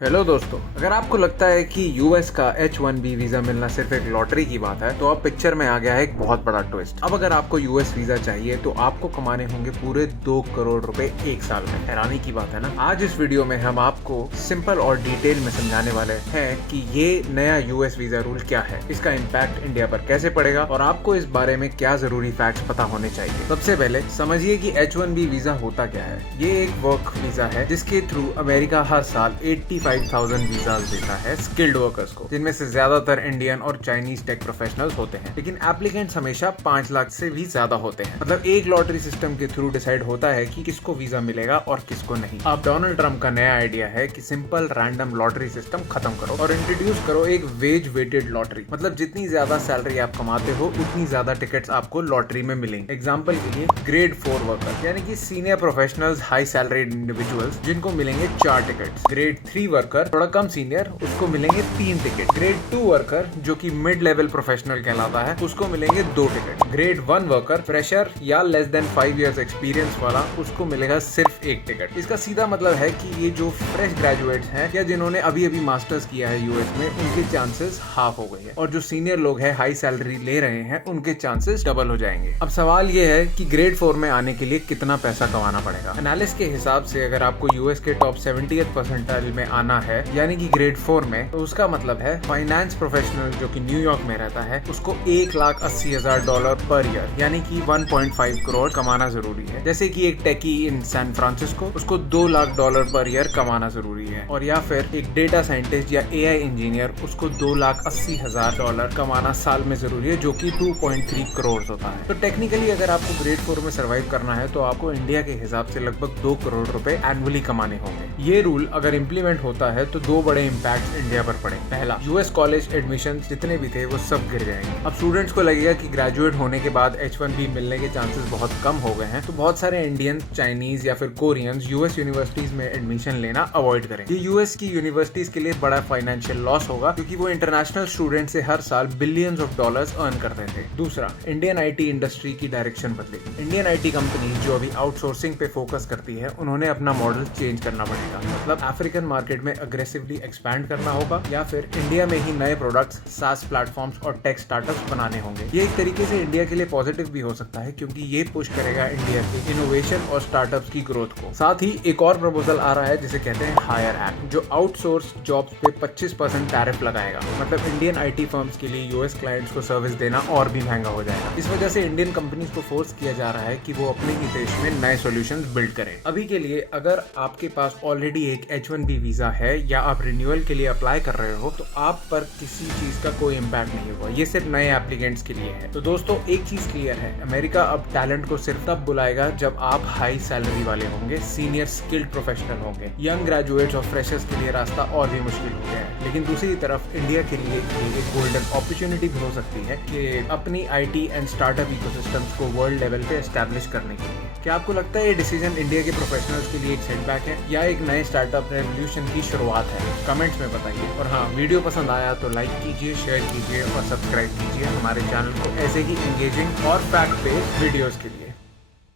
Hello दोस्तों, अगर आपको लगता है कि यूएस का H1B वीजा मिलना सिर्फ एक लॉटरी की बात है, तो अब पिक्चर में आ गया है एक बहुत बड़ा ट्विस्ट। अब अगर आपको यूएस वीजा चाहिए तो आपको कमाने होंगे पूरे 2 करोड़ रुपए एक साल में। हैरानी की बात है ना। आज इस वीडियो में हम आपको सिंपल और डिटेल में समझाने वाले हैं कि ये नया यूएस वीजा रूल क्या है, इसका इम्पैक्ट इंडिया पर कैसे पड़ेगा और आपको इस बारे में क्या जरूरी फैक्ट्स पता होने चाहिए। सबसे पहले समझिए कि H1B वीजा होता क्या है। ये एक वर्क वीजा है जिसके थ्रू अमेरिका हर साल 85,000 वीजाज देता है स्किल्ड वर्कर्स को, जिनमें से ज्यादातर इंडियन और चाइनीज टेक प्रोफेशनल्स होते हैं। लेकिन एप्लीकेंट्स हमेशा 5 लाख से भी ज्यादा होते हैं। मतलब एक लॉटरी सिस्टम के थ्रू डिसाइड होता है कि किसको वीजा मिलेगा और किसको नहीं। अब डोनाल्ड ट्रम्प का नया आइडिया है कि सिंपल रैंडम लॉटरी सिस्टम खत्म करो और इंट्रोड्यूस करो एक वेज वेटेड लॉटरी। मतलब जितनी ज्यादा सैलरी आप कमाते हो उतनी ज्यादा टिकट्स आपको लॉटरी में मिलेंगे। एग्जाम्पल के लिए ग्रेड 4 वर्कर यानी कि senior professionals, high salaried individuals, जिनको मिलेंगे 4 टिकट्स। ग्रेड 3 वर्कर थोड़ा कम सीनियर, उसको मिलेंगे 3 टिकट। ग्रेड 2 वर्कर जो कि मिड लेवल प्रोफेशनल कहलाता है, उसको मिलेंगे 2 टिकट। ग्रेड 1 वर्कर फ्रेशर या लेस देन 5 इयर्स एक्सपीरियंस वाला, उसको मिलेगा सिर्फ 1 टिकट। इसका सीधा मतलब है कि ये जो फ्रेश ग्रेजुएट्स हैं या जिन्होंने अभी अभी मास्टर्स किया है यूएस में, उनके चांसेस हाफ हो गए हैं और जो सीनियर लोग हैं, हाई सैलरी ले रहे हैं, उनके चांसेस डबल हो जाएंगे। अब सवाल ये है कि ग्रेड 4 में आने के लिए कितना पैसा कमाना पड़ेगा। एनालिस्ट के हिसाब से अगर आपको यूएस के टॉप 70th परसेंटाइल में आना है यानी कि ग्रेड 4 में, तो उसका मतलब है फाइनेंस प्रोफेशनल जो कि न्यूयॉर्क में रहता है, उसको $1,80,000 पर ईयर यानी कि 1.5 करोड़ कमाना जरूरी है। जैसे कि एक टेकी इन सैन फ्रांसिस्को, उसको $2 लाख पर ईयर कमाना जरूरी है। और या फिर एक डेटा साइंटिस्ट या एआई इंजीनियर, उसको $2,80,000 कमाना साल में जरूरी है, जो कि 2.3 करोड़ होता है। तो टेक्निकली अगर आपको ग्रेड 4 में सर्वाइव करना है तो आपको इंडिया के हिसाब से लगभग 2 करोड़ रुपए एनुअली कमाने होंगे। ये रूल अगर इम्प्लीमेंट होता है तो 2 बड़े इम्पैक्ट इंडिया पर पड़े। पहला, यूएस कॉलेज एडमिशन जितने भी थे वो सब गिर जाएंगे। अब स्टूडेंट्स को लगेगा कि ग्रेजुएट होने के बाद H1B मिलने के चांसेस बहुत कम हो गए हैं, तो बहुत सारे इंडियन, चाइनीज या फिर कोरियंस यूएस यूनिवर्सिटीज में एडमिशन लेना अवॉइड करें। ये यूएस की यूनिवर्सिटीज के लिए बड़ा फाइनेंशियल लॉस होगा, क्योंकि वो इंटरनेशनल स्टूडेंट से हर साल बिलियंस ऑफ डॉलर्स अर्न करते थे। दूसरा, इंडियन आईटी इंडस्ट्री की डायरेक्शन बदलेगी। इंडियन आईटी कंपनीज जो अभी आउटसोर्सिंग पे फोकस करती है, उन्होंने अपना मॉडल चेंज करना पड़ेगा। मतलब अफ्रीकन मार्केट में अग्रेसिवली एक्सपैंड करना होगा या फिर इंडिया में ही नए प्रोडक्ट्स, सास प्लेटफॉर्म्स और टेक स्टार्टअप्स बनाने होंगे। ये एक तरीके से इंडिया के लिए पॉजिटिव भी हो सकता है, क्योंकि ये पुश करेगा इंडिया के इनोवेशन और स्टार्टअप्स की ग्रोथ को। साथ ही एक और प्रपोजल आ रहा है जिसे कहते हैं हायर एक्ट, जो आउटसोर्स जॉब्स पे 25% टैरिफ लगाएगा। मतलब इंडियन आईटी फर्म्स के लिए यूएस क्लाइंट्स को सर्विस देना और भी महंगा हो जाएगा। इस वजह से इंडियन कंपनीज को फोर्स किया जा रहा है कि वो अपने ही देश में नए सॉल्यूशंस बिल्ड करें। अभी के लिए अगर आपके पास ऑलरेडी एक H1B वीजा है या आप रिन्यूअल के लिए अप्लाई कर रहे हो, तो आप पर किसी चीज का कोई इम्पैक्ट नहीं होगा। ये सिर्फ नए एप्लीकेंट्स के लिए है। तो दोस्तों, एक चीज क्लियर है, अमेरिका अब टैलेंट को सिर्फ तब बुलाएगा जब आप हाई सैलरी वाले होंगे, सीनियर स्किल्ड प्रोफेशनल होंगे। यंग ग्रेजुएट्स और फ्रेशर्स के लिए रास्ता और भी मुश्किल हो गया है। लेकिन दूसरी तरफ इंडिया के लिए एक गोल्डन अपॉर्चुनिटी भी हो सकती है कि अपनी आईटी एंड स्टार्टअप इकोसिस्टम्स को वर्ल्ड लेवल पे एस्टैब्लिश करने के लिए। क्या आपको लगता है ये डिसीजन इंडिया के प्रोफेशनल्स के लिए एक सेटबैक है या एक नए स्टार्टअप रेवोल्यूशन की शुरुआत है? कमेंट्स में बताइए। और हाँ, वीडियो पसंद आया तो लाइक कीजिए, शेयर कीजिए और सब्सक्राइब कीजिए हमारे चैनल को ऐसे ही एंगेजिंग और फैक्ट बेस्ड वीडियोस के लिए।